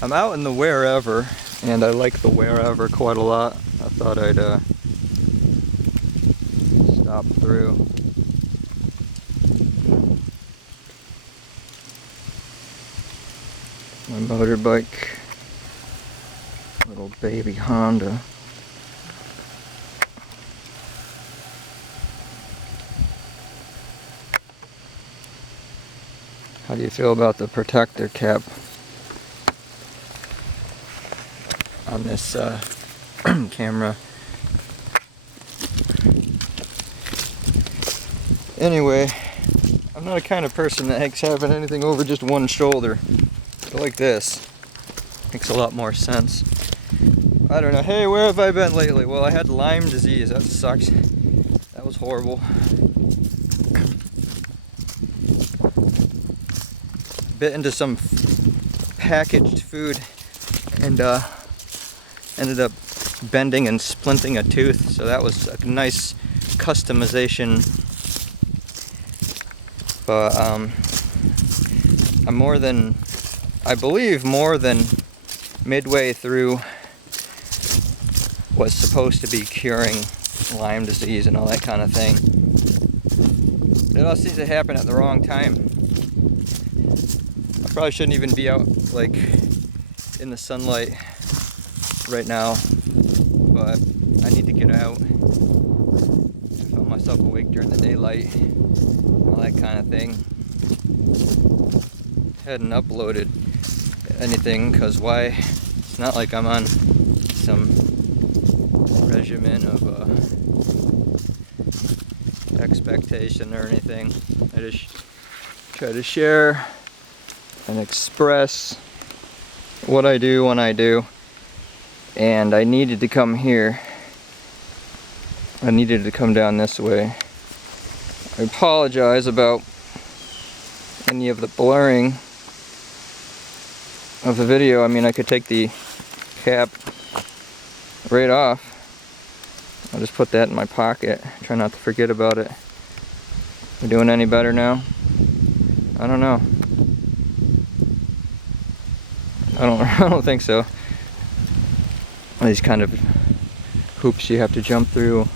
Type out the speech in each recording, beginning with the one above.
I'm out in the wherever, and I like the wherever quite a lot. I thought I'd stop through. My motorbike, little baby Honda. How do you feel about the protector cap on this camera? Anyway, I'm not the kind of person that likes having anything over just one shoulder. But like this, makes a lot more sense. I don't know. Hey, where have I been lately? Well, I had Lyme disease. That sucks. That was horrible. Bit into some packaged food and ended up bending and splinting a tooth. So that was a nice customization. But I'm I believe more than midway through what's supposed to be curing Lyme disease and all that kind of thing. It all seems to happen at the wrong time. I probably shouldn't even be out like in the sunlight right now, but I need to get out. I found myself awake during the daylight, all that kind of thing. Hadn't uploaded anything because why? It's not like I'm on some regimen of expectation or anything. I just try to share and express what I do when I do, and I needed to come here. I needed to come down this way. I apologize about any of the blurring of the video. I mean, I could take the cap right off. I'll just put that in my pocket. Try not to forget about it. We doing any better now? I don't know. I don't think so. These kind of hoops you have to jump through.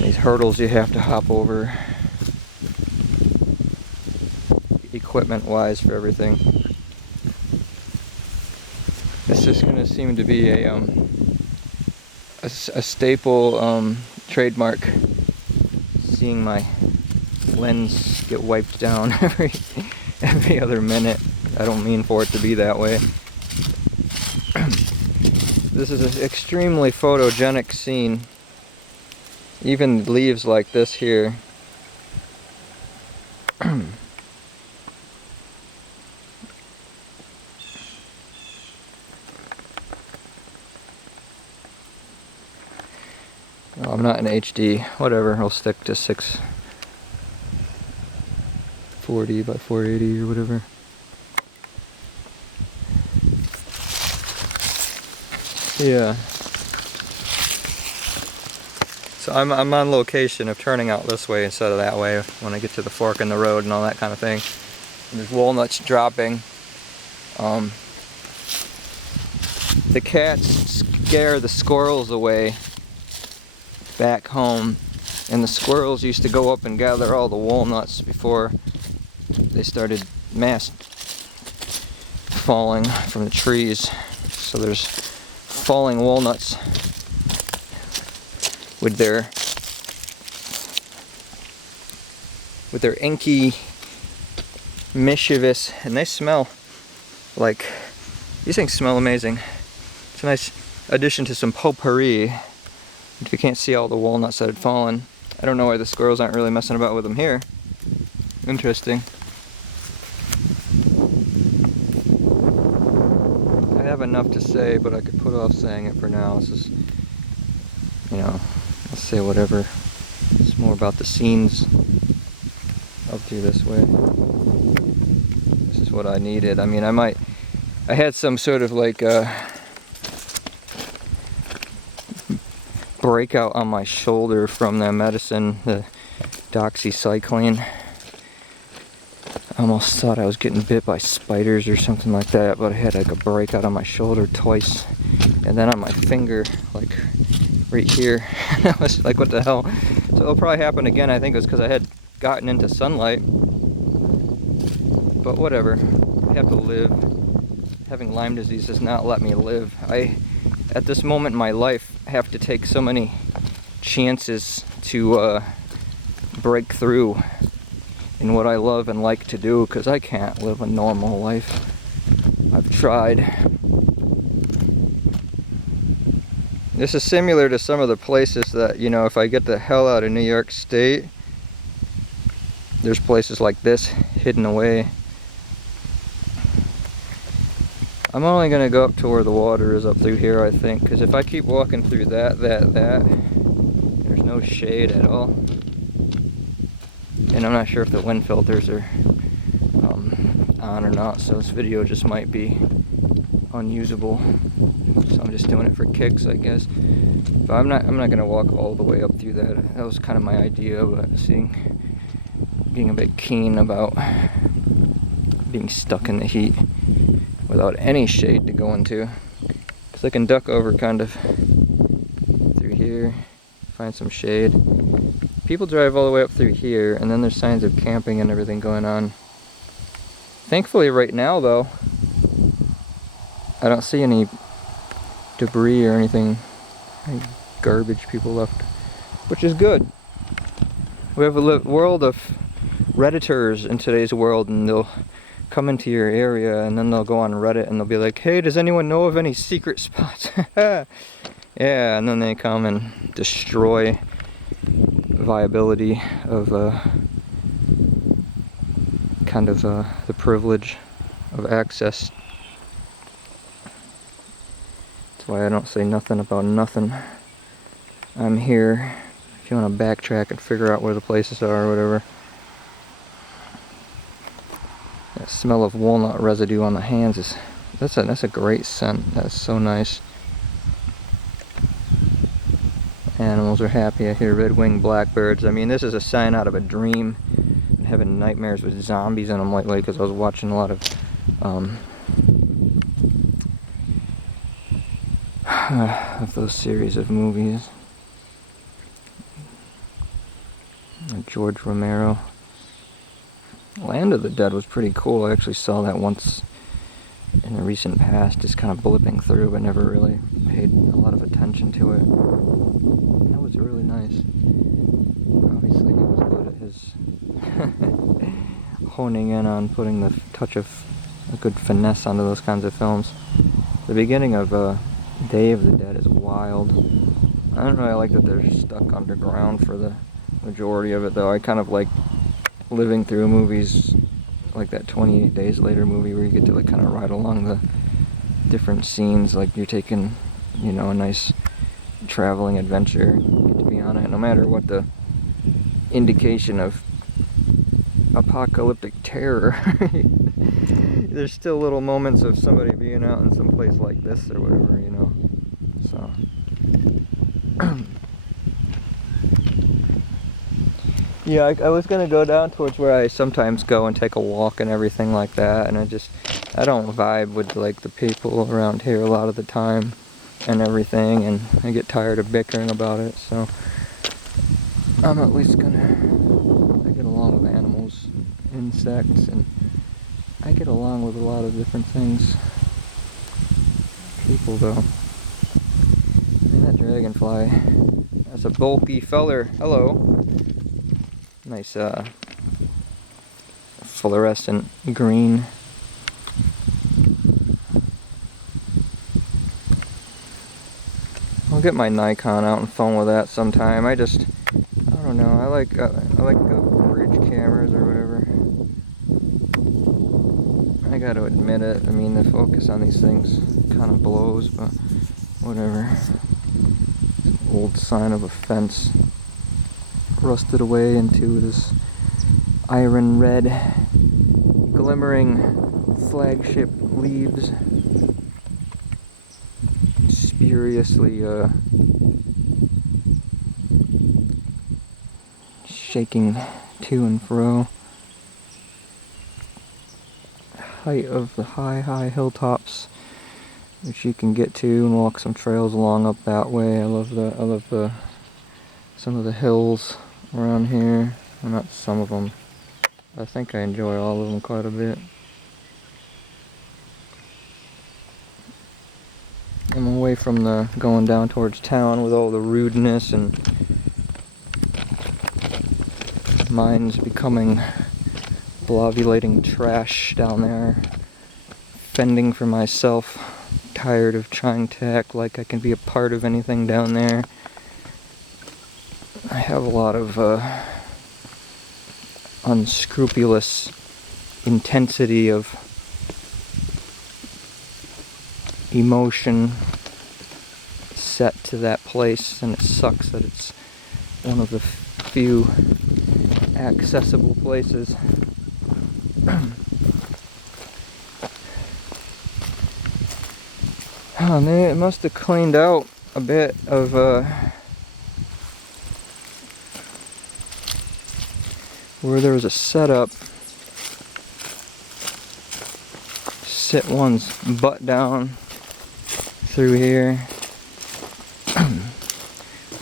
These hurdles you have to hop over. Equipment wise for everything. This is going to seem to be a staple trademark. Seeing my lens get wiped down every other minute. I don't mean for it to be that way. This is an extremely photogenic scene. Even leaves like this here. Oh, I'm not in HD. Whatever, I'll stick to 640 by 480 or whatever. Yeah. So I'm on location of turning out this way instead of that way when I get to the fork in the road and all that kind of thing. And there's walnuts dropping. The cats scare the squirrels away back home, and the squirrels used to go up and gather all the walnuts before they started mass falling from the trees. So there's falling walnuts with their inky, mischievous, and they smell like, these things smell amazing. It's a nice addition to some potpourri. If you can't see all the walnuts that had fallen. I don't know why the squirrels aren't really messing about with them here. Interesting. I have enough to say, but I could put off saying it for now. This is, you know, I'll say whatever. It's more about the scenes up through this way. This is what I needed. I mean, I had some sort of like breakout on my shoulder from the medicine, the doxycycline. I almost thought I was getting bit by spiders or something like that, but I had like a breakout on my shoulder twice, and then on my finger, like right here. I was like, what the hell? So it'll probably happen again. I think it was because I had gotten into sunlight, but whatever. I have to live. Having Lyme disease does not let me live. At this moment in my life, have to take so many chances to break through in what I love and like to do, because I can't live a normal life. I've tried. This is similar to some of the places that, you know, if I get the hell out of New York State, there's places like this hidden away. I'm only going to go up to where the water is up through here, I think, because if I keep walking through that, there's no shade at all. And I'm not sure if the wind filters are on or not, so this video just might be unusable. So I'm just doing it for kicks, I guess. But I'm not going to walk all the way up through that. That was kind of my idea, but being a bit keen about being stuck in the heat without any shade to go into, because I can duck over kind of through here, find some shade. People drive all the way up through here, and then there's signs of camping and everything going on. Thankfully right now though, I don't see any debris or any garbage people left, which is good. We have a world of Redditors in today's world, and they'll come into your area and then they'll go on Reddit and they'll be like, hey, does anyone know of any secret spots? Yeah, and then they come and destroy viability of the privilege of access. That's why I don't say nothing about nothing. I'm here if you want to backtrack and figure out where the places are or whatever. That smell of walnut residue on the hands is that's a great scent. That's so nice. Animals are happy. I hear red-winged blackbirds. I mean, this is a sign out of a dream. I'm having nightmares with zombies in them lately because I was watching a lot of those series of movies. George Romero. Land of the Dead was pretty cool. I actually saw that once in the recent past, just kind of blipping through, but never really paid a lot of attention to it. That was really nice. Obviously he was good at his honing in on putting the touch of a good finesse onto those kinds of films. The beginning of Day of the Dead is wild. I don't really like that they're stuck underground for the majority of it, though. I kind of like living through movies like that 28 Days Later movie where you get to like kind of ride along the different scenes, like you're taking, you know, a nice traveling adventure. You get to be on it, no matter what the indication of apocalyptic terror. There's still little moments of somebody being out in some place like this or whatever, you know. So yeah, I was gonna go down towards where I sometimes go and take a walk and everything like that, and I don't vibe with like the people around here a lot of the time and everything, and I get tired of bickering about it, so I'm at least I get along with animals, insects, and I get along with a lot of different things. People though. Man, that dragonfly, that's a bulky feller. Hello. Nice fluorescent green. I'll get my Nikon out and film with that sometime. I don't know. I like the bridge cameras or whatever. I got to admit it. I mean, the focus on these things kind of blows, but whatever. Old sign of a fence. Rusted away into this iron red glimmering flagship leaves, spuriously shaking to and fro. height of the high hilltops, which you can get to and walk some trails along up that way. I love the some of the hills around here. Well, not some of them. I think I enjoy all of them quite a bit. I'm away from the going down towards town with all the rudeness and mine's becoming blovulating trash down there. Fending for myself. Tired of trying to act like I can be a part of anything down there. I have a lot of unscrupulous intensity of emotion set to that place, and it sucks that it's one of the few accessible places. Oh man, it must have cleaned out a bit of where there was a setup. Sit one's butt down through here.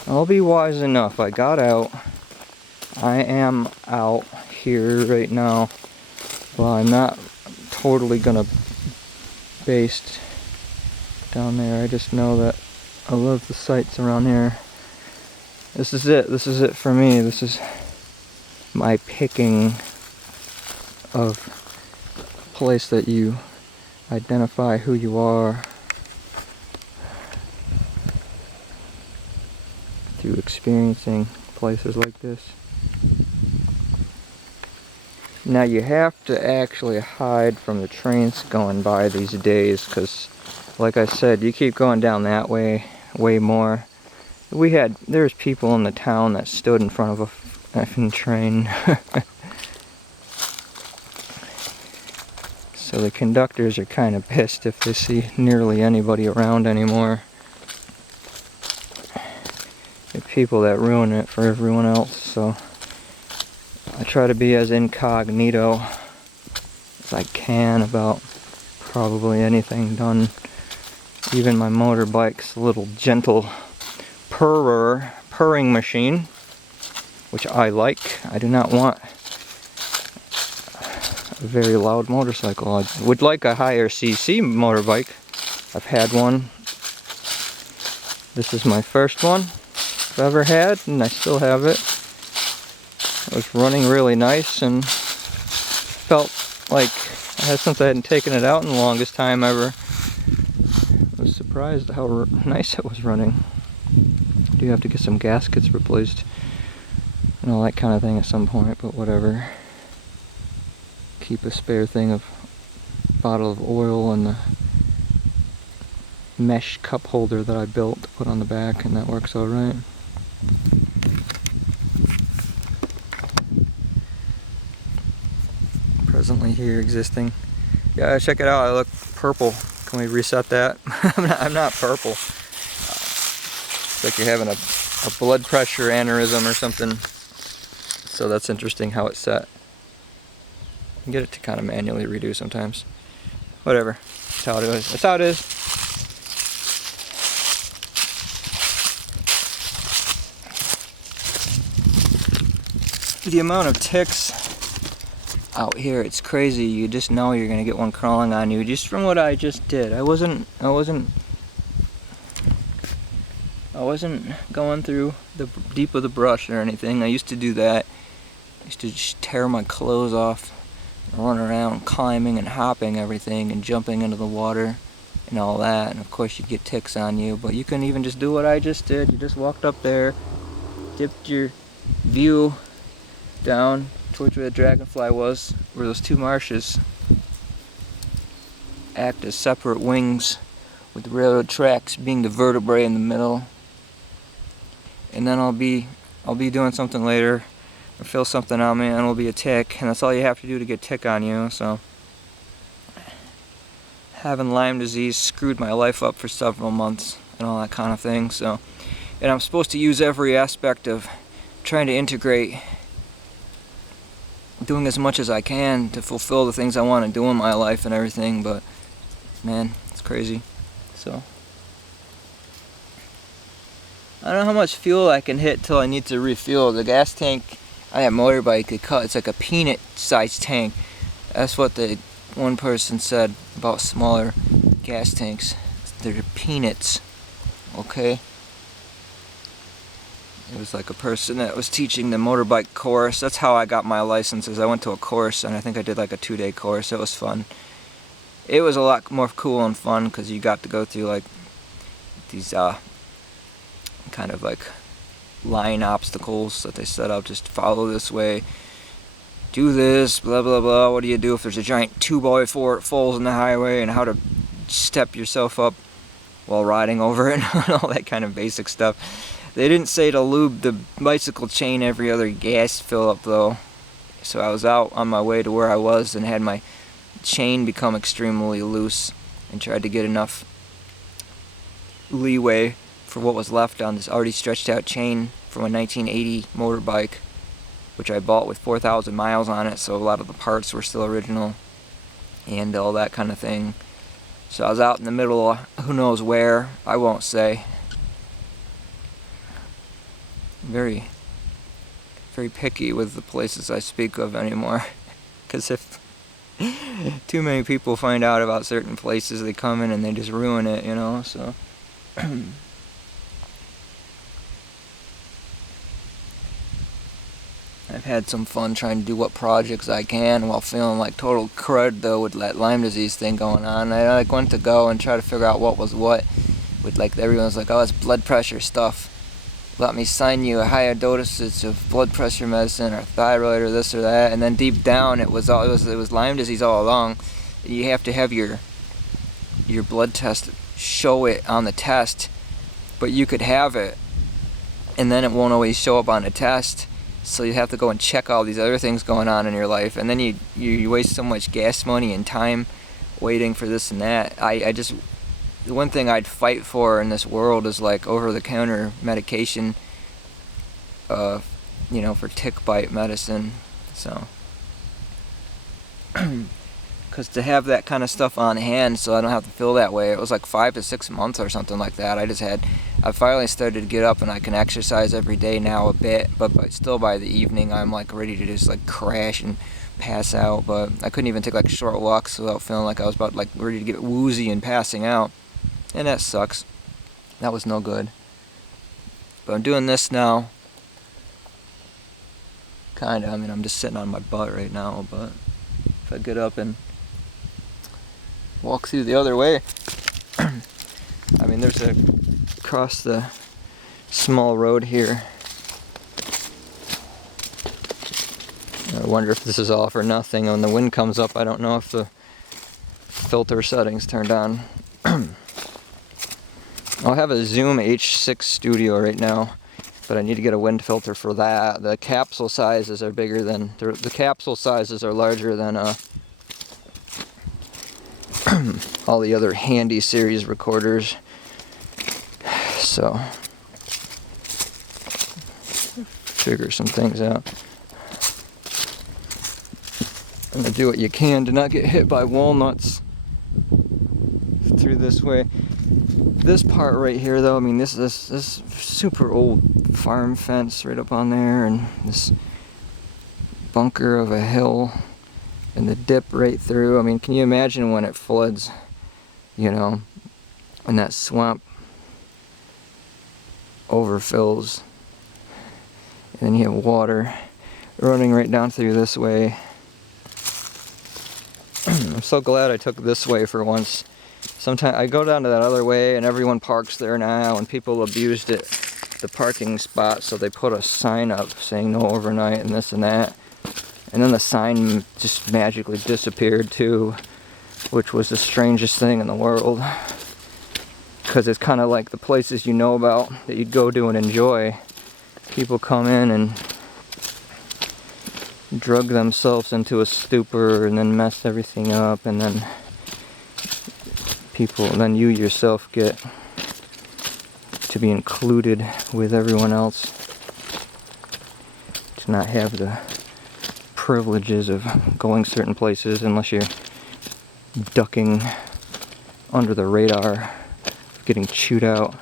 I'll be wise enough. I got out. I am out here right now. Well, I'm not totally gonna baste down there. I just know that I love the sights around here. This is it. This is it for me. This is my picking of a place that you identify who you are through experiencing places like this. Now you have to actually hide from the trains going by these days, because like I said, you keep going down that way more. There's people in the town that stood in front of a effing train. So the conductors are kind of pissed if they see nearly anybody around anymore. The people that ruin it for everyone else, so I try to be as incognito as I can about probably anything done. Even my motorbike's little gentle purring machine, which I like. I do not want a very loud motorcycle. I would like a higher CC motorbike. I've had one. This is my first one I've ever had, and I still have it. It was running really nice and felt like since I hadn't taken it out in the longest time ever. I was surprised how nice it was running. I do have to get some gaskets replaced and all that kind of thing at some point, but whatever. Keep a spare thing of bottle of oil and the mesh cup holder that I built to put on the back, and that works all right. Presently here existing. Yeah, check it out. I look purple. Can we reset that? I'm not purple. It's like you're having a blood pressure aneurysm or something. So that's interesting how it's set. You can get it to kind of manually redo sometimes. Whatever. That's how it is. That's how it is. The amount of ticks out here, it's crazy. You just know you're gonna get one crawling on you just from what I just did. I wasn't going through the deep of the brush or anything. I used to do that. I used to just tear my clothes off, run around climbing and hopping everything and jumping into the water and all that, and of course you'd get ticks on you. But you can even just do what I just did. You just walked up there, dipped your view down towards where the dragonfly was, where those two marshes act as separate wings, with the railroad tracks being the vertebrae in the middle. And then I'll be doing something later, or feel something on me, and it'll be a tick, and that's all you have to do to get tick on you. So having Lyme disease screwed my life up for several months and all that kind of thing. So, and I'm supposed to use every aspect of trying to integrate doing as much as I can to fulfill the things I want to do in my life and everything, but man, it's crazy. So I don't know how much fuel I can hit till I need to refuel. The gas tank on that motorbike, it's like a peanut-sized tank. That's what the one person said about smaller gas tanks. They're peanuts, okay? It was like a person that was teaching the motorbike course. That's how I got my licenses. I went to a course, and I think I did like a 2-day course. It was fun. It was a lot more cool and fun because you got to go through like these kind of like line obstacles that they set up. Just follow this way, do this, blah blah blah. What do you do if there's a giant 2x4 that falls in the highway, and how to step yourself up while riding over it, and all that kind of basic stuff. They didn't say to lube the bicycle chain every other gas fill up though. So I was out on my way to where I was and had my chain become extremely loose and tried to get enough leeway for what was left on this already stretched out chain from a 1980 motorbike, which I bought with 4,000 miles on it, so a lot of the parts were still original and all that kind of thing. So I was out in the middle of who knows where, I won't say. Very picky with the places I speak of anymore, because if too many people find out about certain places, they come in and they just ruin it, you know, so I've had some fun trying to do what projects I can while feeling like total crud though with that Lyme disease thing going on. I like went to go and try to figure out what was what, with like everyone's like, oh, it's blood pressure stuff. Let me sign you a higher dosage of blood pressure medicine or thyroid or this or that, and then deep down it was Lyme disease all along. You have to have your blood test show it on the test, but you could have it and then it won't always show up on the test, so you have to go and check all these other things going on in your life, and then you waste so much gas money and time waiting for this and that. The one thing I'd fight for in this world is like over-the-counter medication, for tick bite medicine. So, because to have that kind of stuff on hand, so I don't have to feel that way. It was like 5 to 6 months or something like that. I finally started to get up and I can exercise every day now a bit, but still by the evening I'm like ready to just like crash and pass out. But I couldn't even take like short walks without feeling like I was about like ready to get woozy and passing out. And that sucks. That was no good. But I'm doing this now. Kinda. I mean, I'm just sitting on my butt right now, but if I get up and walk through the other way, I mean, across the small road here. I wonder if this is all for nothing. When the wind comes up, I don't know if the filter settings turned on. I'll have a Zoom H6 Studio right now, but I need to get a wind filter for that. The capsule sizes are larger than all the other handy series recorders. So, figure some things out. I'm gonna do what you can to not get hit by walnuts through this way. This part right here though, I mean, this super old farm fence right up on there, and this bunker of a hill and the dip right through. I mean, can you imagine when it floods, when that swamp overfills and then you have water running right down through this way. I'm so glad I took this way for once. Sometimes I go down to that other way and everyone parks there now, and people abused it, the parking spot, so they put a sign up saying no overnight and this and that. And then the sign just magically disappeared too, which was the strangest thing in the world. Because it's kind of like the places you know about that you'd go to and enjoy. People come in and drug themselves into a stupor and then mess everything up, and then you yourself get to be included with everyone else, to not have the privileges of going certain places unless you're ducking under the radar, getting chewed out.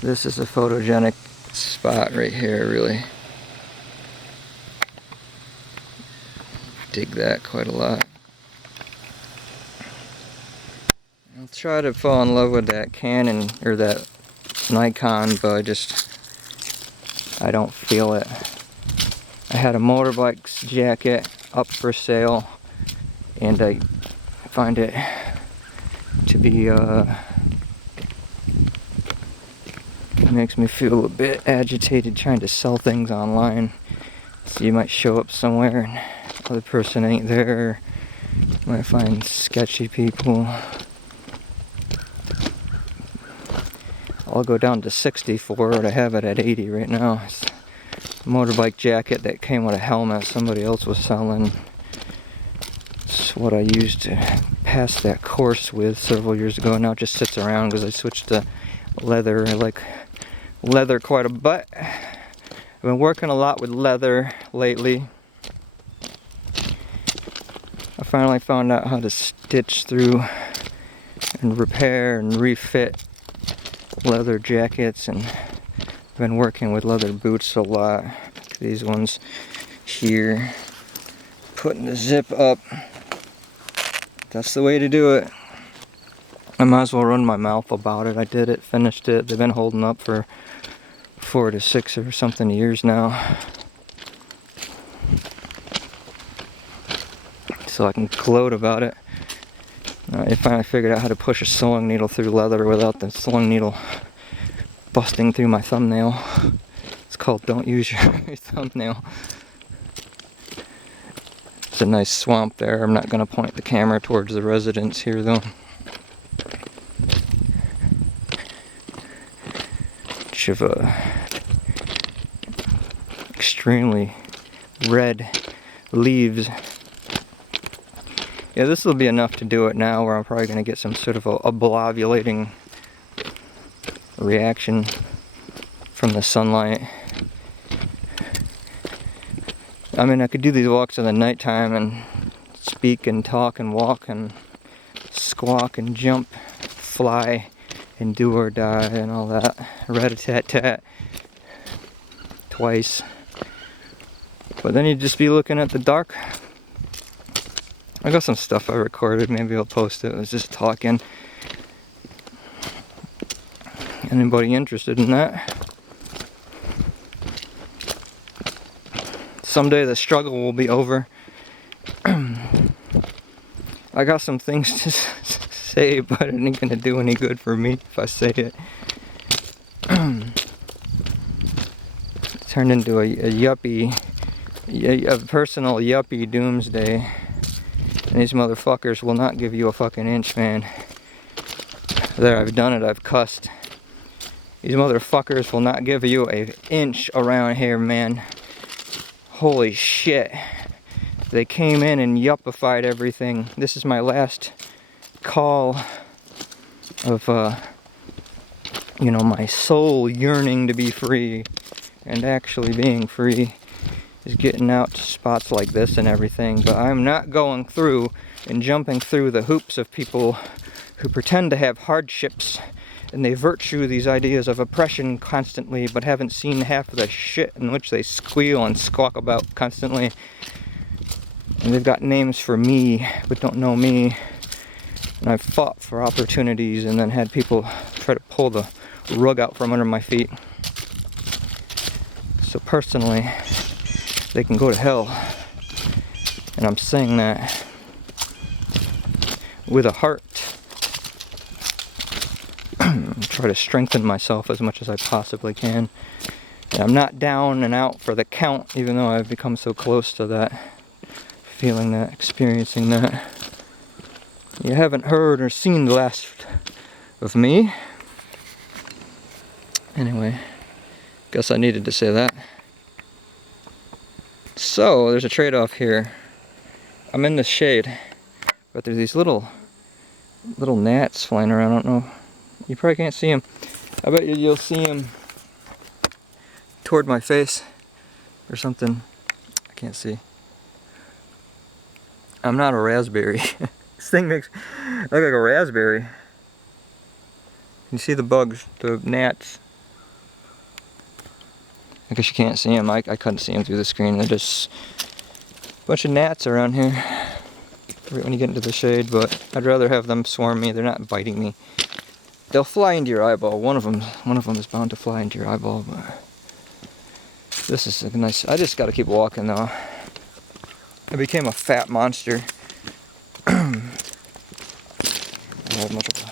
This is a photogenic spot right here, really. Dig that quite a lot. I'll try to fall in love with that Canon, or that Nikon, but I don't feel it. I had a motorbike's jacket up for sale, and I find it to be, it makes me feel a bit agitated trying to sell things online. So you might show up somewhere and the other person ain't there. You might find sketchy people. I'll go down to 60 for it. I have it at 80 right now. It's a motorbike jacket that came with a helmet somebody else was selling. It's what I used to pass that course with several years ago. Now it just sits around because I switched to leather. I like leather quite a bit. I've been working a lot with leather lately. I finally found out how to stitch through and repair and refit leather jackets, and I've been working with leather boots a lot. These ones here, putting the zip up. That's the way to do it. I might as well run my mouth about it. I did it, finished it. They've been holding up for 4 to 6 or something years now. So I can gloat about it. I finally figured out how to push a sewing needle through leather without the sewing needle busting through my thumbnail. It's called Don't Use Your Thumbnail. It's a nice swamp there. I'm not going to point the camera towards the residence here though. Bunch of extremely red leaves. Yeah, this will be enough to do it now, where I'm probably going to get some sort of a ovulating reaction from the sunlight. I mean, I could do these walks in the nighttime and speak and talk and walk and squawk and jump, fly and do or die and all that. Rat-a-tat-tat twice. But then you'd just be looking at the dark. I got some stuff I recorded, maybe I'll post it. I was just talking. Anybody interested in that? Someday the struggle will be over. I got some things to say, but it ain't gonna do any good for me if I say it. Turned into a yuppie, a personal yuppie doomsday. And these motherfuckers will not give you a fucking inch, man. There, I've done it, I've cussed. These motherfuckers will not give you an inch around here, man. Holy shit. They came in and yuppified everything. This is my last call of, you know, my soul yearning to be free. And actually being free is getting out to spots like this and everything, but I'm not going through and jumping through the hoops of people who pretend to have hardships and they virtue these ideas of oppression constantly, but haven't seen half of the shit in which they squeal and squawk about constantly. And they've got names for me, but don't know me. And I've fought for opportunities and then had people try to pull the rug out from under my feet. So personally, they can go to hell. And I'm saying that with a heart. Try to strengthen myself as much as I possibly can. And I'm not down and out for the count, even though I've become so close to that, feeling that, experiencing that. You haven't heard or seen the last of me. Anyway, guess I needed to say that. So, there's a trade-off here. I'm in the shade, but there's these little little gnats flying around. I don't know. You probably can't see them. I bet you'll see them toward my face or something. I can't see. I'm not a raspberry. This thing makes me look like a raspberry. You see the bugs, the gnats. I guess you can't see them. I couldn't see them through the screen. They're just a bunch of gnats around here right when you get into the shade, but I'd rather have them swarm me. They're not biting me. They'll fly into your eyeball. One of them is bound to fly into your eyeball, but this is a nice. I just got to keep walking though. I became a fat monster. I don't have much of a...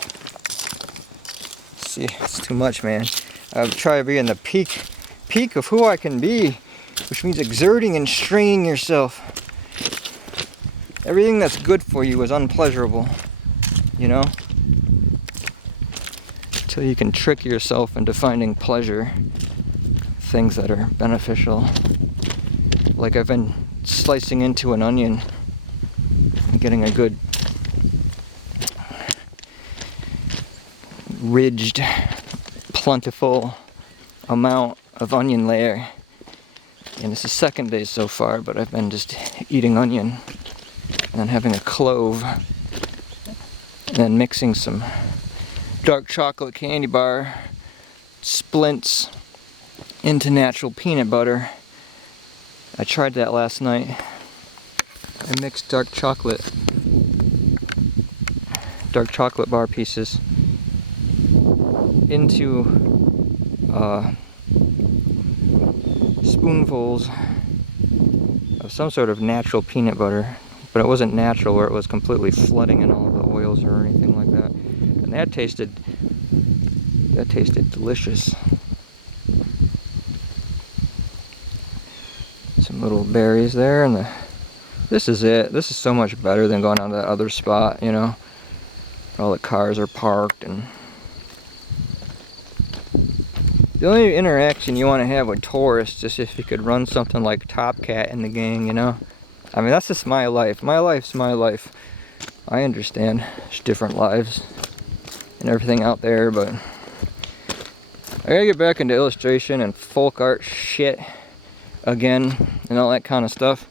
See, it's too much, man. I've tried to be in the peak of who I can be, which means exerting and straining yourself. Everything that's good for you is unpleasurable, you know? Until you can trick yourself into finding pleasure, things that are beneficial. Like I've been slicing into an onion and getting a good ridged, plentiful amount of onion layer. And it's the second day so far, but I've been just eating onion and then having a clove and then mixing some dark chocolate candy bar splints into natural peanut butter. I tried that last night. I mixed dark chocolate bar pieces into spoonfuls of some sort of natural peanut butter, but it wasn't natural where it was completely flooding in all the oils or anything like that. And that tasted delicious. Some little berries there, and this is it. This is so much better than going on to that other spot, you know. All the cars are parked, and the only interaction you want to have with tourists is if you could run something like Top Cat in the gang, you know. I mean, that's just my life. My life's my life. I understand there's different lives and everything out there, but I gotta get back into illustration and folk art shit again and all that kind of stuff.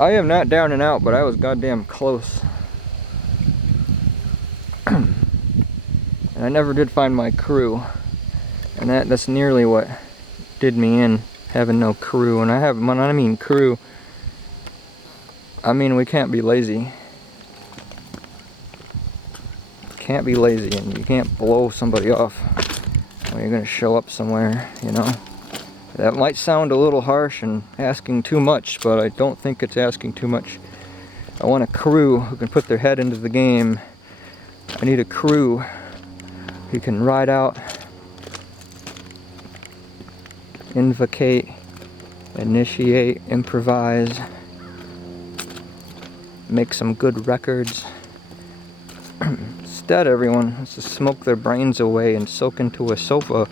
I am not down and out, but I was goddamn close. And I never did find my crew, and that's nearly what did me in, having no crew. And when I mean crew, I mean we can't be lazy. Can't be lazy, and you can't blow somebody off when you're gonna show up somewhere, you know. That might sound a little harsh and asking too much, but I don't think it's asking too much. I want a crew who can put their head into the game. I need a crew who can ride out, invocate, initiate, improvise, make some good records. Instead, everyone wants to smoke their brains away and soak into a sofa.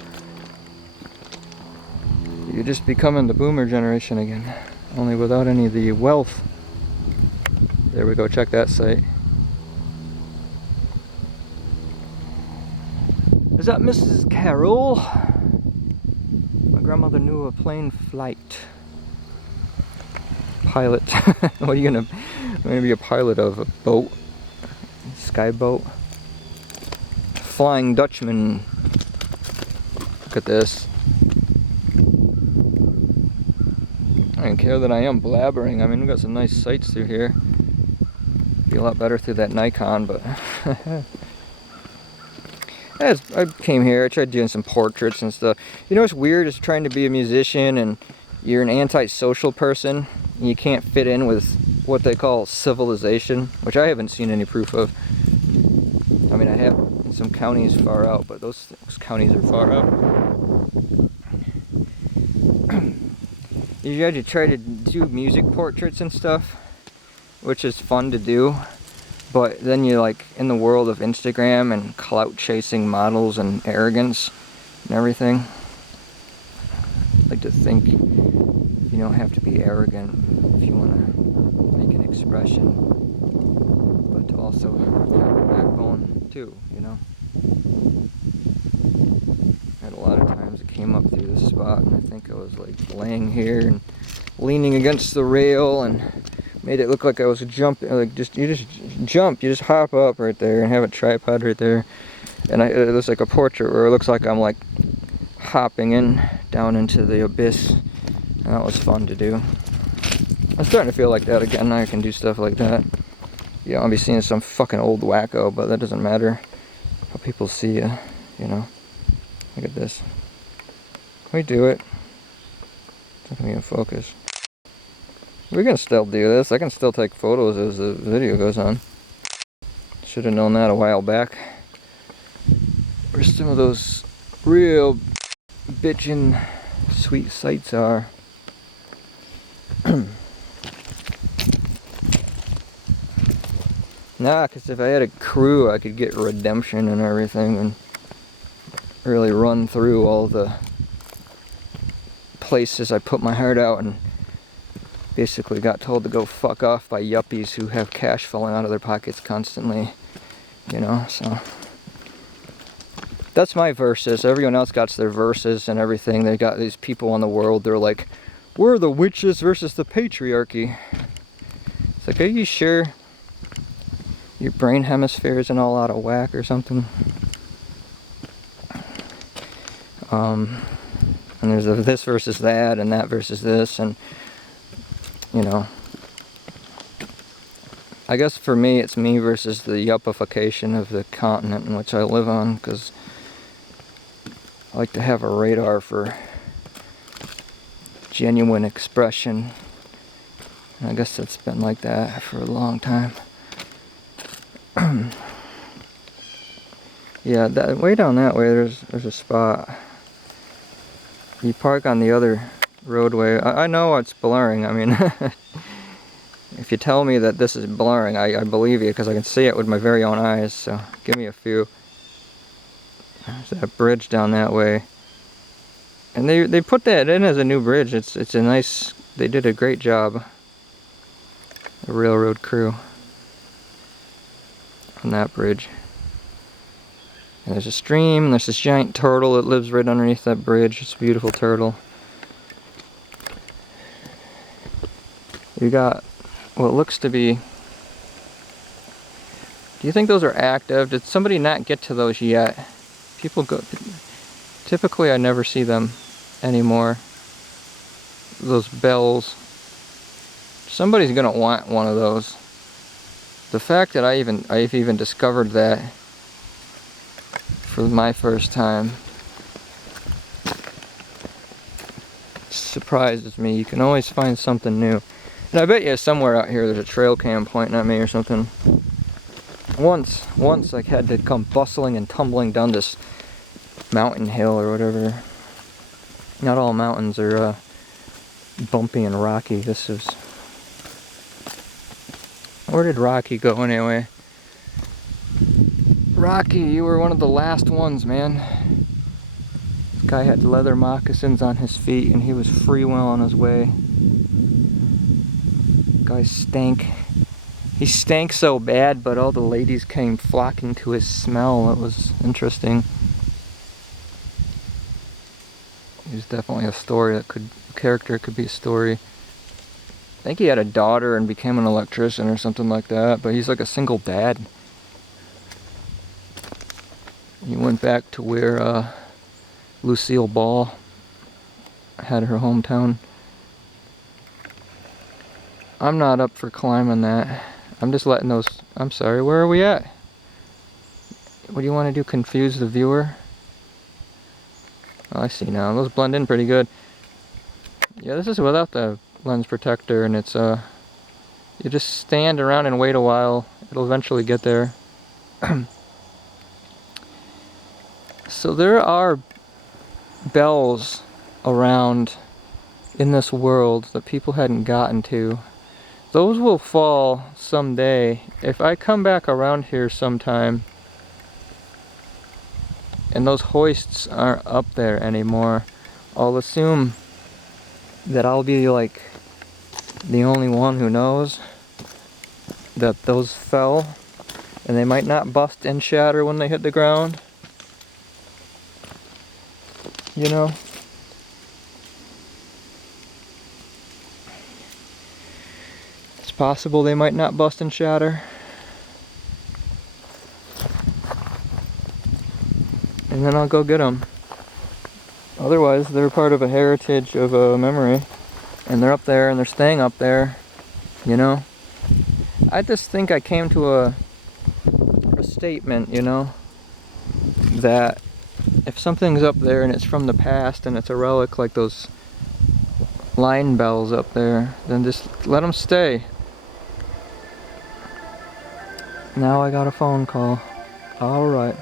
You're just becoming the boomer generation again, only without any of the wealth. There we go, check that site. Is that Mrs. Carroll? My grandmother knew a plane flight pilot. What are you gonna? I'm gonna be a pilot of a boat, sky boat, Flying Dutchman. Look at this. I don't care that I am blabbering. I mean, we've got some nice sights through here. Be a lot better through that Nikon, but I came here, I tried doing some portraits and stuff. You know what's weird is trying to be a musician and you're an antisocial person and you can't fit in with what they call civilization, which I haven't seen any proof of. I mean, I have in some counties far out, but those counties are far out. You had to try to do music portraits and stuff, which is fun to do, but then you're like in the world of Instagram and clout chasing models and arrogance and everything. I like to think you don't have to be arrogant if you want to make an expression, but to also have a backbone too, you know. And a lot of times it came up through this spot, and I think I was like laying here and leaning against the rail and made it look like I was jumping, like you just hop up right there and have a tripod right there. And it looks like a portrait where it looks like I'm like hopping in down into the abyss, and that was fun to do. I'm starting to feel like that again. Now I can do stuff like that. You know, I'll be seeing some fucking old wacko, but that doesn't matter how people see you, you know. Look at this. Can we do it? It's not gonna be in focus. We can still do this. I can still take photos as the video goes on. Should have known that a while back. Where some of those real bitchin' sweet sights are. Nah, because if I had a crew, I could get redemption and everything and really run through all the places I put my heart out and basically got told to go fuck off by yuppies who have cash falling out of their pockets constantly, you know, so. That's my verses. Everyone else got their verses and everything. They got these people in the world, they're like, we're the witches versus the patriarchy. It's like, are you sure your brain hemisphere isn't all out of whack or something? And there's this versus that and that versus this, and you know, I guess for me it's me versus the yuppification of the continent in which I live on, because I like to have a radar for genuine expression, and I guess it's been like that for a long time. Yeah, that way down that way there's a spot. You park on the other roadway. I know it's blurring. I mean, if you tell me that this is blurring, I believe you, because I can see it with my very own eyes, so give me a few. There's that bridge down that way. And they put that in as a new bridge. It's a nice, they did a great job. The railroad crew on that bridge. And there's a stream, and there's this giant turtle that lives right underneath that bridge. It's a beautiful turtle. You got what looks to be... Do you think those are active? Did somebody not get to those yet? People go... Typically I never see them anymore. Those bells. Somebody's gonna want one of those. The fact that I've even discovered that for my first time surprises me. You can always find something new. And I bet you somewhere out here there's a trail cam pointing at me or something. Once I had to come bustling and tumbling down this mountain hill or whatever. Not all mountains are bumpy and rocky. This is... Where did Rocky go anyway? Rocky, you were one of the last ones, man. This guy had leather moccasins on his feet and he was free will on his way. Guy stank. He stank so bad, but all the ladies came flocking to his smell. It was interesting. He was definitely a story that could... Character could be a story. I think he had a daughter and became an electrician or something like that, but he's like a single dad. He went back to where Lucille Ball had her hometown. I'm not up for climbing that. I'm just letting those... I'm sorry, where are we at? What do you want to do, confuse the viewer? Oh, I see now. Those blend in pretty good. Yeah, this is without the lens protector, and it's you just stand around and wait a while. It'll eventually get there. So there are bells around in this world that people hadn't gotten to. Those will fall someday. If I come back around here sometime and those hoists aren't up there anymore, I'll assume that I'll be like the only one who knows that those fell. and they might not bust and shatter when they hit the ground. You know? It's possible they might not bust and shatter. And then I'll go get them. Otherwise, they're part of a heritage of a memory. And they're up there, and they're staying up there. You know? I just think I came to a statement, you know? That if something's up there and it's from the past and it's a relic like those line bells up there, then just let them stay. Now I got a phone call. Alright.